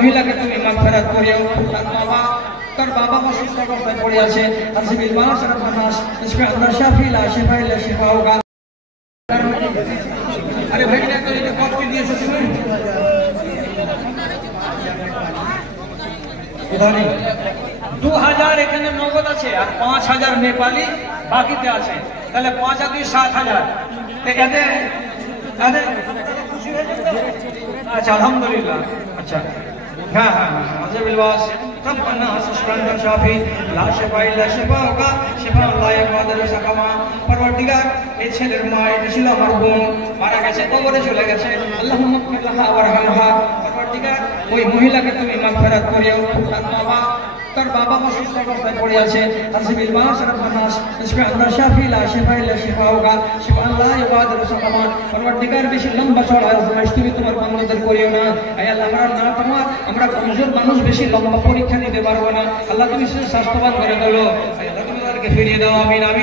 মহিলাকে তুমি মাগফিরাত করিও। তার বাবা অসুস্থ অবস্থায় পড়ে আছে। আসবিল মাস রহমানাস इसमें अंदर शाफी ला शिफा इला शिफा होगा। अरे भाई ने तो ये कॉपी दिए से सुन উদাহরণ 2000 এখানে নগদ আছে আর 5000 নেপালি বাকিতে আছে, তাহলে 5 আর 2 7000। এতে अच्छा अल्हम्दुलिल्लाह। अच्छा हाँ हाँ मज़े बिलवास रब्बना शुक्रान शाफी ला शिफा इल्ला शिफा होगा शिफा अल्लाह याक़दिर सकमा। परवरदिगार এই ছেলের মা এটা ছিল আমার বোন, মারা গেছে, কবরে চলে গেছে। আল্লাহুম্মা ইগফির লাহা ওয়ারহামহা। परवरदिगार ওই মহিলাকে তুমি মাগফিরাত করিও। তার বাবা অসুস্থ অবস্থায় পড়ে আছে। আসবিল মাস রহমানাস इसमें अंदर शाफी ला शिफा इला शिफा होगा शिफा अल्लाह याक़दिर सकमा। परवरदिगार বেশি লম্বা চড়া আজমাইশ তুমি তোমার বান্দাদের করিও না। হে আল্লাহ আমরা কমজোর মানুষ, বেশি লম্বা পরীক্ষা নিতে পারবো না। আল্লাহ তুমি স্বাস্থ্যবান করে দাও। হে আল্লাহ তুমি তাদেরকে ফিরিয়ে দাও। আমিন আমিন।